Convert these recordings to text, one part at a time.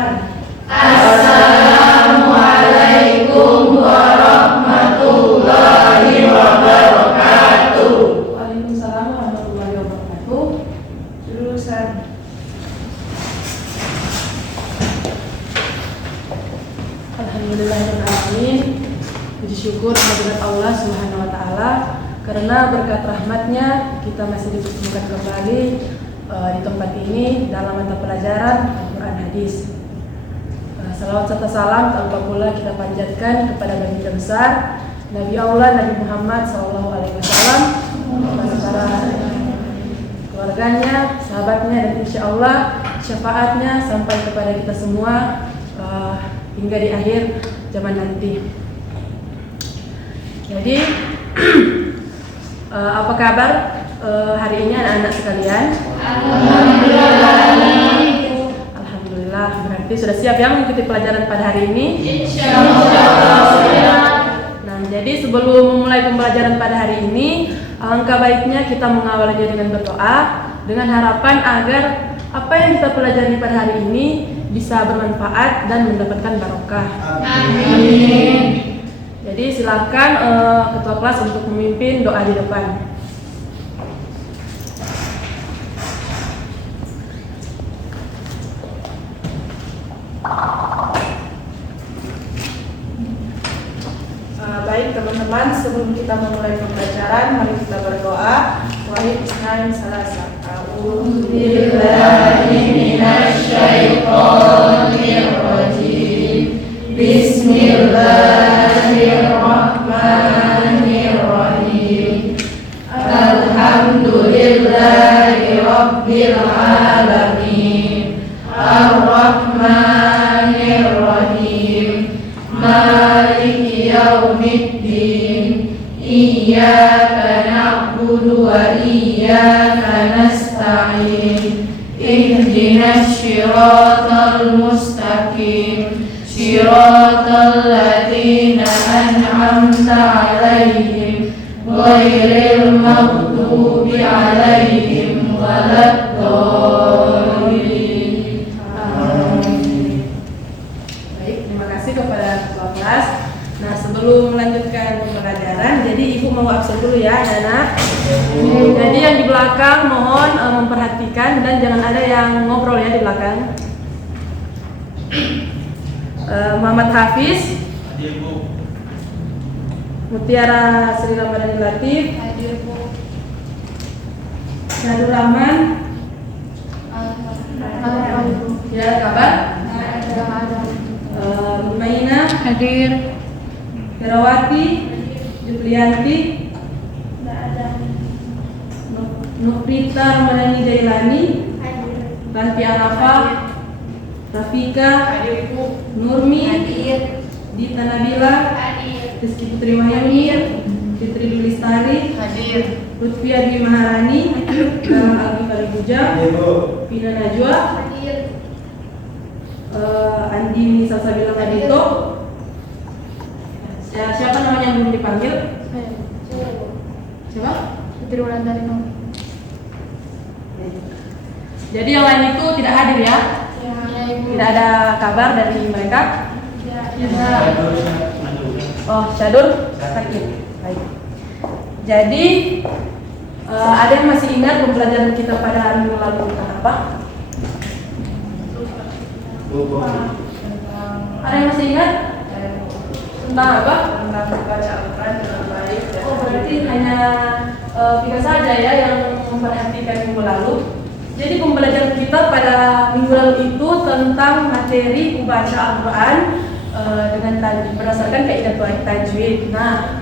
Rahman. Assalamualaikum warahmatullahi wabarakatuh. Waalaikumsalam warahmatullahi wabarakatuh. Jurusan Alhamdulillahirrahmanirrahim. Puji syukur kehadirat Allah Subhanahu wa Ta'ala, karena berkat rahmatnya kita masih dipertemukan kembali di tempat ini dalam mata pelajaran Al-Quran Hadis. Salawat serta salam tanpa pula kita panjatkan kepada baginda besar Nabi Allah Nabi Muhammad SAW, para keluarganya, sahabatnya, dan insya Allah syafaatnya sampai kepada kita semua hingga di akhir zaman nanti. Jadi apa kabar hari ini anak-anak sekalian? Alhamdulillah, berarti sudah siap ya mengikuti pelajaran pada hari ini? Insyaallah. Nah, jadi sebelum memulai pembelajaran pada hari ini, alangkah baiknya kita mengawalinya dengan berdoa, dengan harapan agar apa yang kita pelajari pada hari ini bisa bermanfaat dan mendapatkan barokah. Amin. Jadi silakan ketua kelas untuk memimpin doa di depan. Baik teman-teman, sebelum kita memulai pembelajaran, mari kita berdoa. Wahid isnain salasa. A'udzubillahi minasyaitonir rajim. Bismillahirrahmanirrahim. Alhamdulillahi rabbil alamin. Ar-Rahmanir-Rahim. Maliki yaumiddin. Iyyaka na'budu wa iyyaka nasta'in. Ihdinas shiratal mustaqim. Shiratal ladzina an'amta 'alaihim ghairil maghdubi 'alaihim waladdallin. Baik, terima kasih kepada ketua kelas. Nah, sebelum melanjutkan pembelajaran, jadi ibu mau absen dulu ya, anak. Jadi yang di belakang mohon memperhatikan dan jangan ada yang ngobrol ya di belakang. Muhammad Hafiz. Hadir, Bu. Mutiara Sri Ramadhani Latif. Hadir, Bu. Syahdur Rahman. Ya, kabar? Ada. Rumaina. Hadir. Herawati. Jublianti. Tidak ada. Nukrita Ramadhani Jailani. Hadir. Tanti Arafah. Rafika. Hadir, Bu. Nurmi. Hadir. Dita Nabila. Hadir. Rizky Putri Wahyuni. Fitri Listari. Hadir. Lutfi Adi Maharani. Hadir. Algi Faribuja. Hadir. Pina Najwa. Hadir. Andi Salsabila Kadito. Ya, siapa namanya yang belum dipanggil? Siapa? Putri Wulandari. Jadi yang lain itu tidak hadir ya? Tidak ada kabar dari mereka? Ya. Oh, Syadur sakit. Baik. Jadi ada yang masih ingat pembelajaran kita pada hari minggu lalu tentang apa? Ada yang masih ingat? Tentang apa? Tentang membaca Al-Quran dengan baik. Oh, berarti hanya kita saja ya yang memperhatikan minggu lalu. Jadi pembelajaran kita pada minggu lalu itu tentang materi membaca Al-Quran dengan berdasarkan kaidah tajwid. Nah,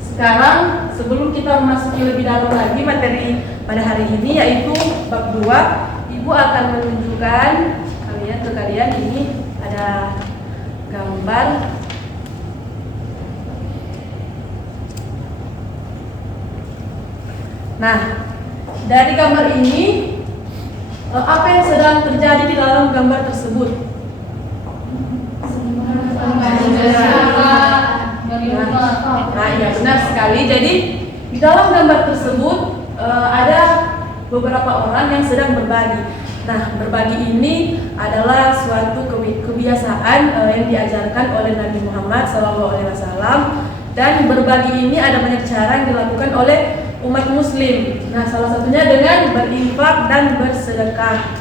sekarang sebelum kita memasuki lebih dalam lagi materi pada hari ini, yaitu bab 2, Ibu akan menunjukkan kalian ini ada gambar. Nah, dari gambar ini apa yang sedang terjadi di dalam gambar tersebut? Nah, ya benar sekali. Jadi di dalam gambar tersebut ada beberapa orang yang sedang berbagi. Nah, berbagi ini adalah suatu kebiasaan yang diajarkan oleh Nabi Muhammad SAW. Dan berbagi ini ada banyak cara yang dilakukan oleh umat muslim. Nah, salah satunya dengan berinfak dan bersedekah.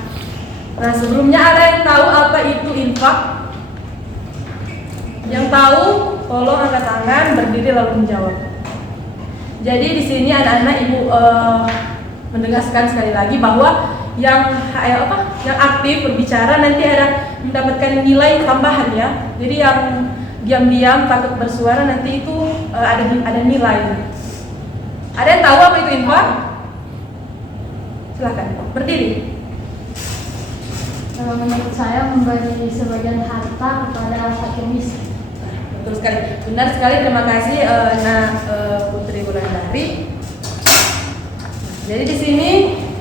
Nah, sebelumnya ada yang tahu apa itu infak? Yang tahu, tolong angkat tangan, berdiri lalu menjawab. Jadi di sini anak-anak ibu menegaskan sekali lagi bahwa yang aktif berbicara nanti ada mendapatkan nilai tambahan ya. Jadi yang diam-diam takut bersuara nanti itu ada nilai. Ada yang tahu apa itu infak? Silakan berdiri. Menurut saya memberi sebagian harta kepada fakir miskin. Betul sekali, benar sekali. Terima kasih Putri Wulandari. Jadi di sini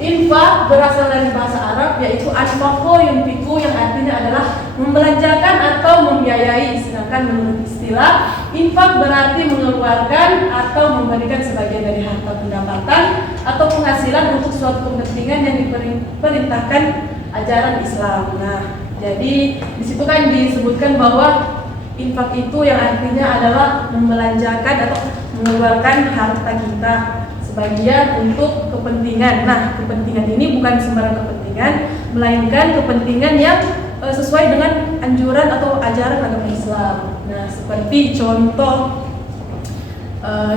infak berasal dari bahasa Arab yaitu anfaqo yunfiqu yang artinya adalah membelanjakan atau membiayai. Sedangkan menurut istilah infak berarti mengeluarkan atau memberikan sebagian dari harta pendapatan atau penghasilan untuk suatu kepentingan yang diperintahkan ajaran Islam. Nah, jadi di situ kan disebutkan bahwa infak itu yang artinya adalah membelanjakan atau mengeluarkan harta kita sebagian untuk kepentingan. Nah, kepentingan ini bukan sembarang kepentingan, melainkan kepentingan yang sesuai dengan anjuran atau ajaran agama Islam. Nah, seperti contoh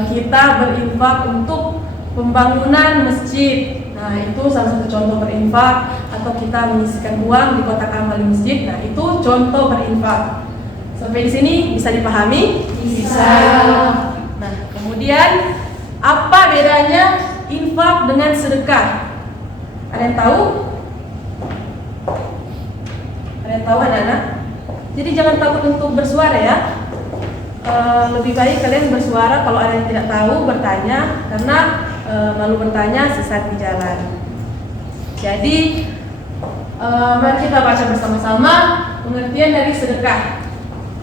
kita berinfak untuk pembangunan masjid. Nah, itu salah satu contoh berinfak. Atau kita menyisihkan uang di kotak amal di masjid. Nah, itu contoh berinfak. Sampai di sini bisa dipahami? Bisa. Nah, kemudian apa bedanya infak dengan sedekah? Ada yang tahu? Ada yang tahu anak-anak? Jadi jangan takut untuk bersuara ya. Lebih baik kalian bersuara. Kalau ada yang tidak tahu bertanya, karena malu bertanya sesat di jalan. Jadi mari kita baca bersama-sama pengertian dari sedekah.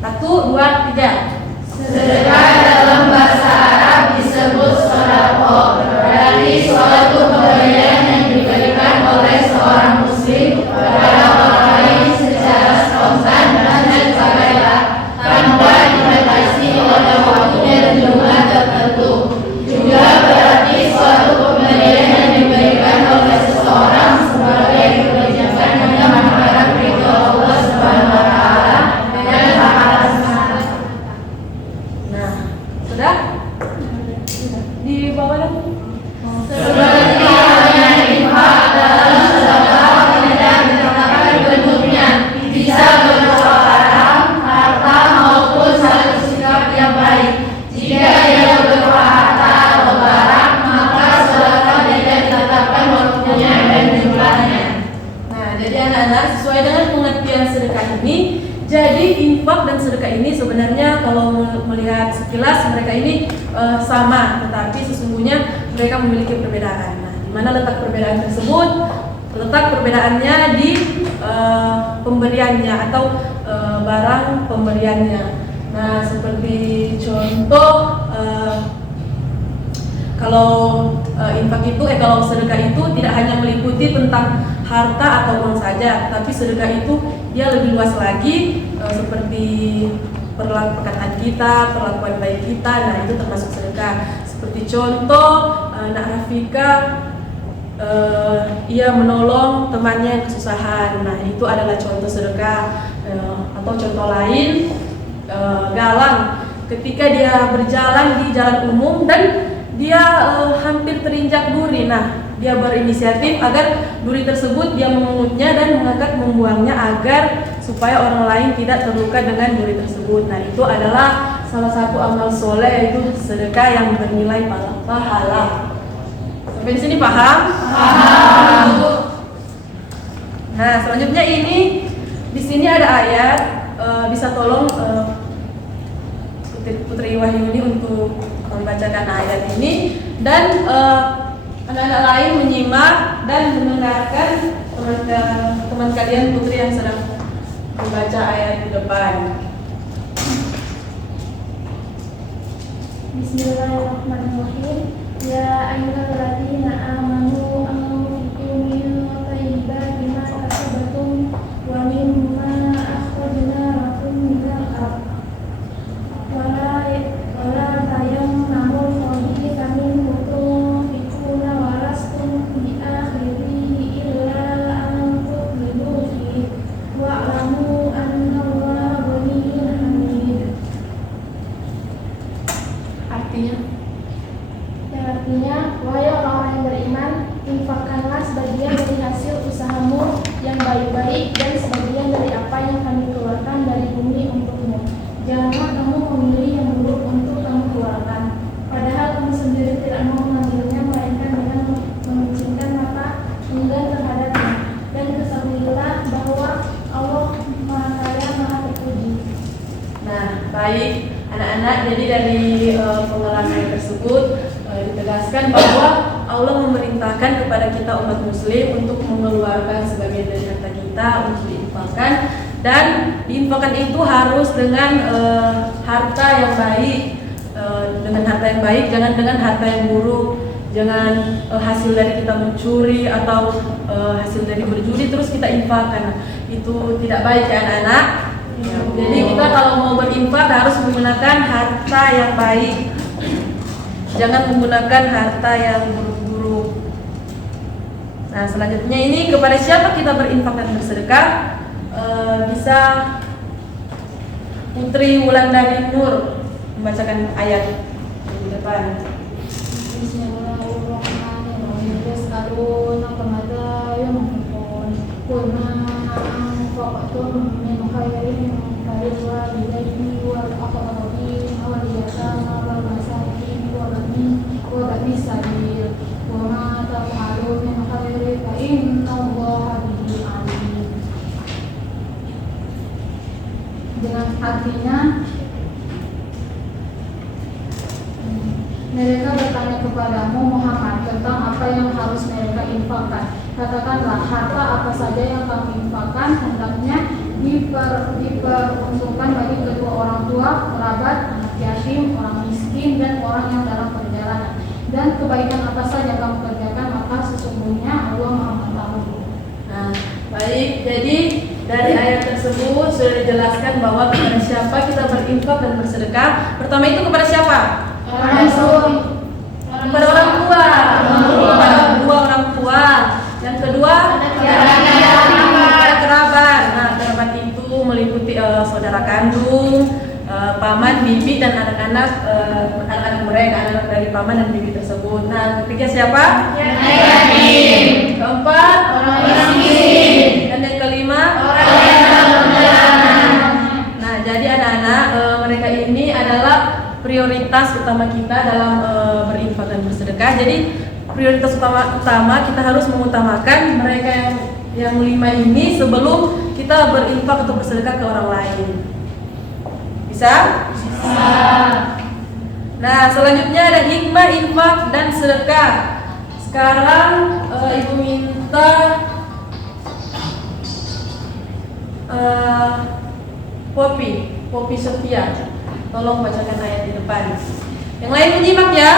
1, 2, 3. Sedekah dalam bahasa Arab disebut sodaqah, dari suatu pemberian yang diberikan oleh seorang muslim kepada orang lain secara spontan dan sukarela tanpa dibatasi oleh waktu dan jumlah tertentu. Juga berarti suatu pemberian yang diberikan oleh seseorang sebagai kebijakan yang mengharap ridho Allah Subhanahu wa Ta'ala dan pahala sesaat. Nah, sudah? Di bawah lagi. Seperti halnya infak dalam sedekah tidak ditetapkan bentuknya, bisa berupa barang, harta maupun satu sikap yang baik. Jika ia berupa harta atau barang, maka sedekah tidak ditetapkan waktunya dan jumlahnya. Nah, jadi anak-anak sesuai dengan pengertian sedekah ini, jadi infak dan sedekah ini sebenarnya kalau melihat sekilas mereka ini sama, tetapi sesungguhnya mereka memiliki perbedaan. Nah, di mana letak perbedaan tersebut? Letak perbedaannya di pemberiannya atau barang pemberiannya. Nah, seperti contoh kalau infak itu, kalau sedekah itu tidak hanya meliputi tentang harta atau uang saja, tapi sedekah itu dia lebih luas lagi, seperti perlakuan kita, perlakuan baik kita. Nah, itu termasuk sedekah. Seperti contoh Nak Rafika, ia menolong temannya yang kesusahan. Nah, itu adalah contoh sedekah. Atau contoh lain, Galang ketika dia berjalan di jalan umum dan dia hampir terinjak duri. Nah, dia berinisiatif agar duri tersebut dia memungutnya dan mengangkat membuangnya agar supaya orang lain tidak terluka dengan duri tersebut. Nah, itu adalah salah satu amal soleh, yaitu sedekah yang bernilai pahala. Sampai di sini paham? Paham. Nah, selanjutnya ini di sini ada ayat, bisa tolong Putri Wahyuni untuk membacakan ayat ini dan anak-anak lain menyimak dan mendengarkan teman kalian Putri yang sedang membaca ayat di depan. Bismillahirrahmanirrahim. Ya ayyuhalladzina amanu anfiqu min thayyibati ma kasabatum wa mimma akhrajna Baik anak-anak, jadi dari pengalaman ayat tersebut ditegaskan bahwa Allah memerintahkan kepada kita umat muslim untuk mengeluarkan sebagian dari harta kita untuk diinfakkan, dan diinfakkan itu harus dengan harta yang baik, jangan dengan harta yang buruk, jangan hasil dari kita mencuri atau hasil dari berjudi terus kita infakkan, itu tidak baik ya anak-anak. Jadi kita kalau mau berinfak harus menggunakan harta yang baik, jangan menggunakan harta yang buruk-buruk. Nah, selanjutnya ini kepada siapa kita berinfak dan bersedekah? Bisa Putri Wulandari Nur membacakan ayat di depan. Bismillahirrahmanirrahim. Yas'aluna kamada yunfiqun. Qul ma anfaqtum min khairin falilwalidayni wal aqrabin wal yatama wal masakin wa bani sabil. Wa ma taf'alu min khairin fa innallaha bihi alim. Dengan artinya mereka bertanya kepadamu Muhammad tentang apa yang harus mereka infakkan. Katakanlah, harta apa saja yang kamu infakkan hendaknya diperuntukkan bagi kedua orang tua, kerabat, anak yatim, orang miskin, dan orang yang dalam perjalanan. Dan kebaikan apa saja kamu kerjakan, maka sesungguhnya Allah Maha Mengetahui. Nah, baik. Jadi dari ayat tersebut sudah dijelaskan bahwa kepada siapa kita berinfak dan bersedekah. Pertama itu kepada siapa? Kepada orang tua. Kepada kedua orang tua. Yang kedua kerabat. Nah, kerabat itu meliputi saudara kandung, paman, bibi, dan anak-anak mereka, anak dari paman dan bibi tersebut. Nah, ketiga siapa? Yatim. Keempat orang miskin. Dan yang kelima orang yang dalam perjalanan. Nah, jadi anak-anak mereka ini adalah prioritas utama kita dalam berinfak dan bersedekah. Jadi prioritas utama kita harus mengutamakan mereka yang 5 ini sebelum kita berinfak atau bersedekah ke orang lain. Bisa? Bisa. Nah, selanjutnya ada hikmah infak dan sedekah. Sekarang ibu minta Popi Sophia, tolong bacakan ayat di depan. Yang lain menyimak ya.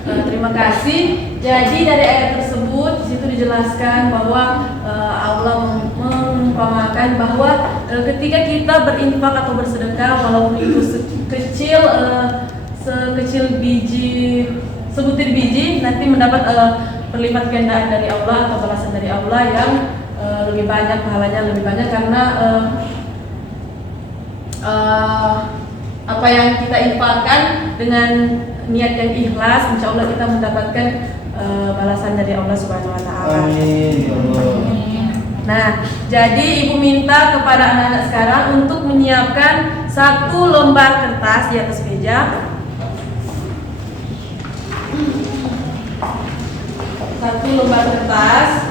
Terima kasih. Jadi dari ayat tersebut di situ dijelaskan bahwa Allah mengumpamakan bahwa ketika kita berinfak atau bersedekah, walaupun itu sekecil biji, sebutir biji, nanti mendapat berlipat gandaan dari Allah atau balasan dari Allah yang lebih banyak, pahalanya lebih banyak, karena apa yang kita infakkan dengan niat yang ikhlas, insya Allah kita mendapatkan balasan dari Allah Subhanahu Wa Taala. Nah, jadi ibu minta kepada anak-anak sekarang untuk menyiapkan 1 lembar kertas di atas meja. Satu lembar kertas.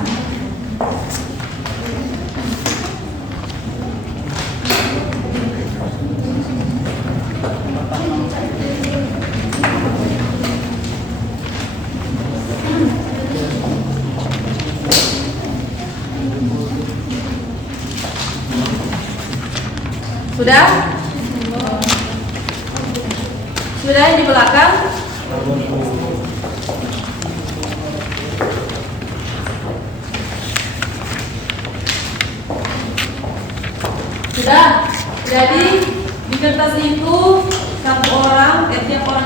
Sudah? Sudah yang di belakang? Sudah. Jadi di kertas itu tiap orang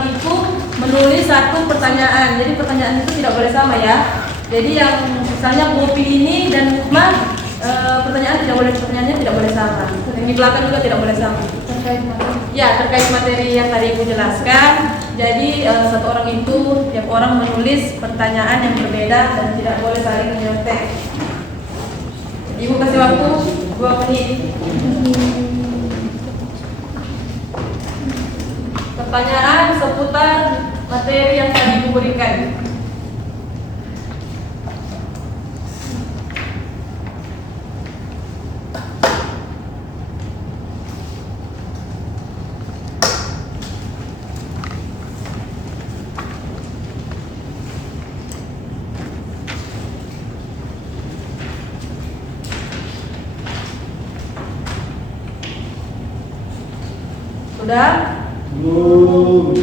itu menulis satu pertanyaan. Jadi pertanyaan itu tidak boleh sama ya. Jadi yang misalnya Popi ini dan Lukman pertanyaannya tidak boleh sama. Yang di belakang juga tidak boleh sama. Terkait materi yang tadi Ibu jelaskan. Jadi satu orang itu tiap orang menulis pertanyaan yang berbeda dan tidak boleh saling menyontek. Ibu kasih waktu 2 menit. Pertanyaan seputar materi yang tadi Ibu berikan. Sudah? Belum.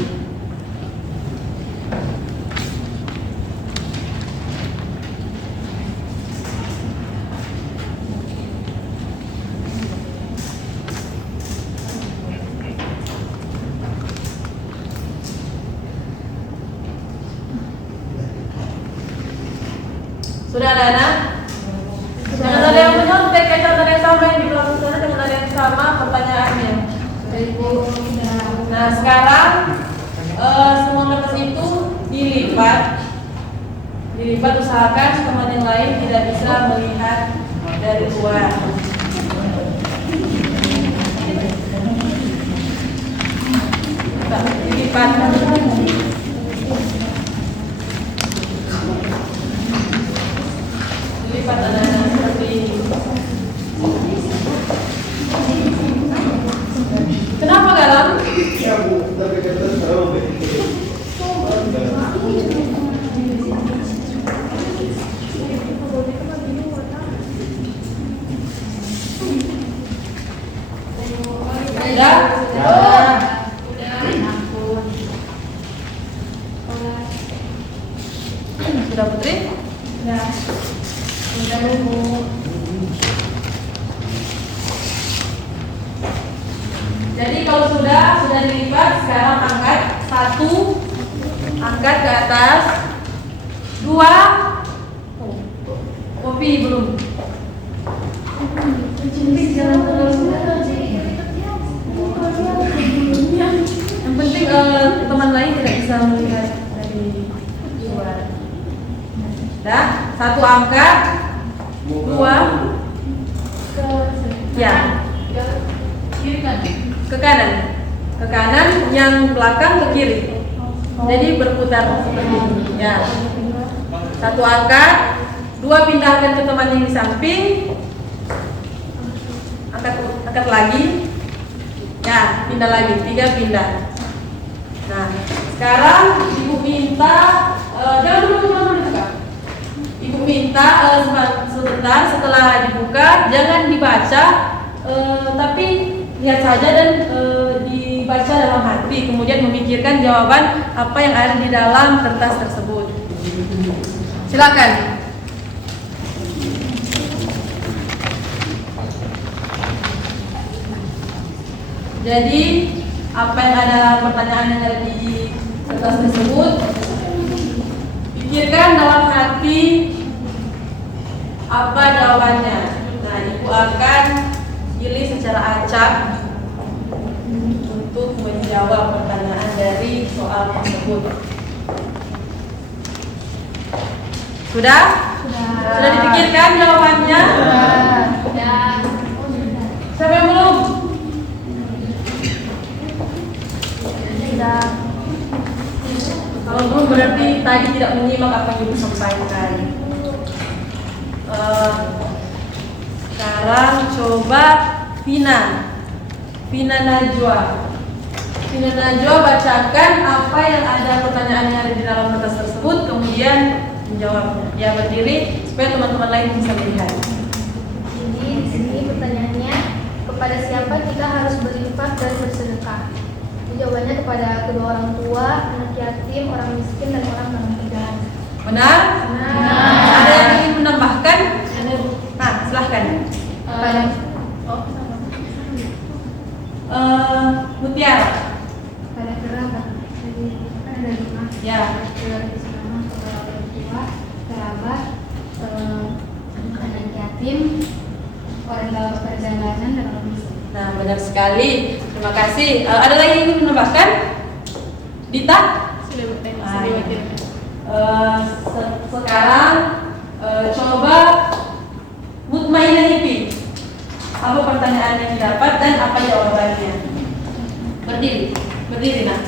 Sudah anak-anak? Jangan ada yang menyontek, jangan ada yang sama yang di belakang sana, jangan ada yang sama pertanyaannya. Nah sekarang semua kertas itu dilipat, usahakan teman yang lain tidak bisa melihat dari luar. Dilipat anak-anak seperti ini. Kenapa galau? Ya Bu, tapi kertas tahu deh. Sudah Putri? Sudah Bu. Jadi kalau sudah dilipat, sekarang angkat 1, angkat ke atas 2. Kopi belum. Yang penting teman lain tidak bisa melihat dari luar. Dah, 1 angkat, 2 ke kanan, yang belakang ke kiri. Jadi berputar seperti ini. Ya. 1 angkat, 2 pindahkan ke teman yang di samping. Angkat lagi. Ya, pindah lagi, 3 pindah. Nah, sekarang Ibu minta jangan dulu Kak. Ibu minta sebentar setelah dibuka jangan dibaca, tapi lihat saja dan dibaca dalam hati, kemudian memikirkan jawaban apa yang ada di dalam kertas tersebut. Silakan. Jadi apa yang ada pertanyaan yang ada di kertas tersebut, pikirkan dalam hati apa jawabannya. Nah, Ibu akan pilih secara acak untuk menjawab pertanyaan dari soal tersebut. Sudah? Sudah dipikirkan jawabannya? Sudah. Siapa yang belum? Sudah. Kalau belum berarti tadi tidak menyimak apa yang Ibu sampaikan. Sekarang coba Vina Najwa bacakan apa yang ada pertanyaan yang ada di dalam kertas tersebut, kemudian menjawabnya. Ya, berdiri supaya teman-teman lain bisa melihat. Ini di sini pertanyaannya, kepada siapa kita harus berinfak dan bersedekah? Jawabannya kepada kedua orang tua, anak yatim, orang miskin, dan orang dalam perjalanan. Benar? Ada yang ingin menambahkan? Nah, silahkan. Mutiara. Pada kerabat, jadi ada lima. Ya. Kepada orang tua, kerabat, anak yatim, orang dalam perjalanan, dan orang miskin. Nah, benar sekali. Terima kasih. Ada lagi yang ingin menambahkan? Dita? Sekarang coba Mutmainah Hipi. Apa pertanyaan yang didapat dan apa jawabannya? Berdiri nak.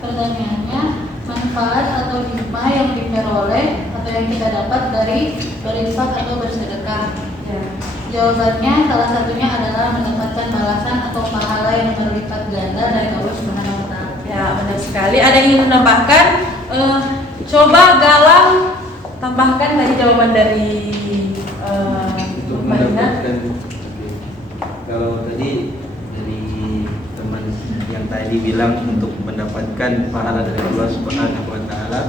Pertanyaannya, manfaat atau hikmah yang diperoleh atau yang kita dapat dari berinfak atau bersedekah? Ya. Jawabannya salah satunya adalah mendapatkan balasan atau pahala yang berlipat ganda dari Allah Subhanahu wa Ta'ala. Ya, benar sekali. Ada yang ingin menambahkan? Coba Galang tambahkan dari jawaban dari untuk Mbak Ina. mendapatkan. Kalau tadi dari teman yang tadi bilang untuk mendapatkan pahala dari Allah Subhanahu wa Ta'ala,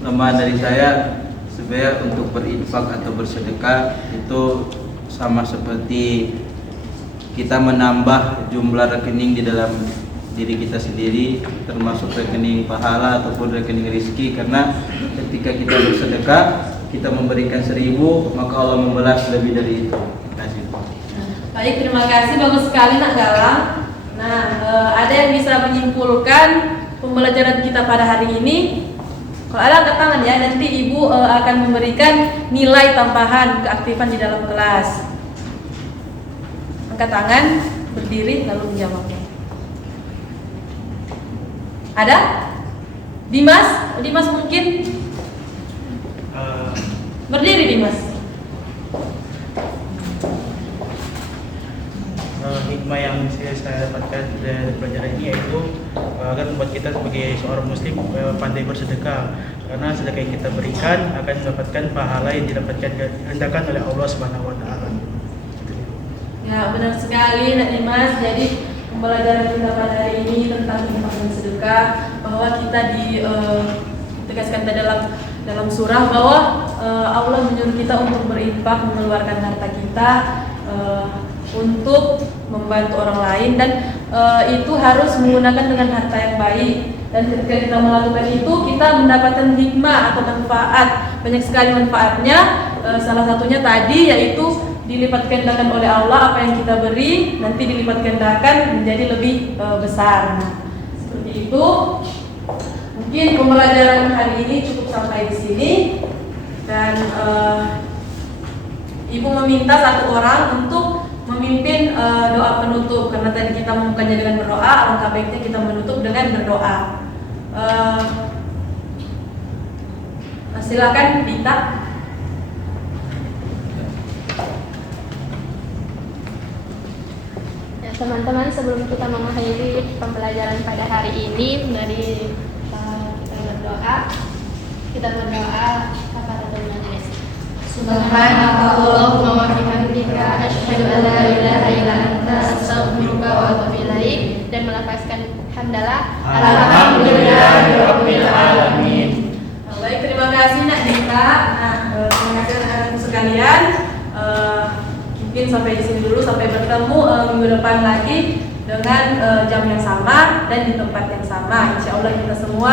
tambahan dari saya sebenarnya untuk berinfak atau bersedekah itu sama seperti kita menambah jumlah rekening di dalam diri kita sendiri, termasuk rekening pahala ataupun rekening rezeki, karena ketika kita bersedekah kita memberikan 1000, maka Allah membalas lebih dari itu. Terima kasih. Baik, terima kasih. Bagus sekali nak Galang. Nah, ada yang bisa menyimpulkan pembelajaran kita pada hari ini? Kalau ada angkat tangan ya, nanti Ibu akan memberikan nilai tambahan keaktifan di dalam kelas. Angkat tangan, berdiri, lalu menjawabnya. Ada? Dimas mungkin? Berdiri Dimas. Hikmah yang saya dapatkan dari pelajaran ini yaitu agar membuat kita sebagai seorang muslim pandai bersedekah, karena sedekah yang kita berikan akan mendapatkan pahala yang dihendakkan oleh Allah Subhanahu wa Ta'ala. Ya, benar sekali Nak Dimas. Jadi pembelajaran kita pada hari ini tentang infak dan sedekah, bahwa kita ditegaskan dalam surah bahwa Allah menyuruh kita untuk berinfak, mengeluarkan harta kita untuk membantu orang lain, dan itu harus menggunakan dengan harta yang baik. Dan ketika kita melakukan itu, kita mendapatkan hikmah atau manfaat, banyak sekali manfaatnya. Salah satunya tadi yaitu dilipat gandakan oleh Allah, apa yang kita beri nanti dilipat gandakan menjadi lebih besar. Nah, seperti itu. Mungkin pembelajaran hari ini cukup sampai di sini, dan Ibu meminta satu orang untuk memimpin doa penutup, karena tadi kita membukanya dengan berdoa, alangkah baiknya kita menutup dengan berdoa. Silakan Dita. Teman-teman, sebelum kita mengakhiri pembelajaran pada hari ini, mari kita berdoa kafaratul majlis. Subhanakallahumma wa bihamdika asyhadu an la ilaha illa anta astaghfiruka wa atubu ilaik, dan melafazkan hamdalah alhamdulillahirabbil alamin. Baik, terima kasih Nak Dita. Nah, terima kasih anak-anak sekalian. Mungkin sampai di sini dulu, sampai bertemu minggu depan lagi dengan jam yang sama dan di tempat yang sama. Insya Allah kita semua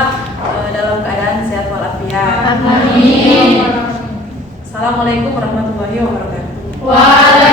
dalam keadaan sehat walafiat. Amin. Assalamualaikum warahmatullahi wabarakatuh. Waalaikumsalam.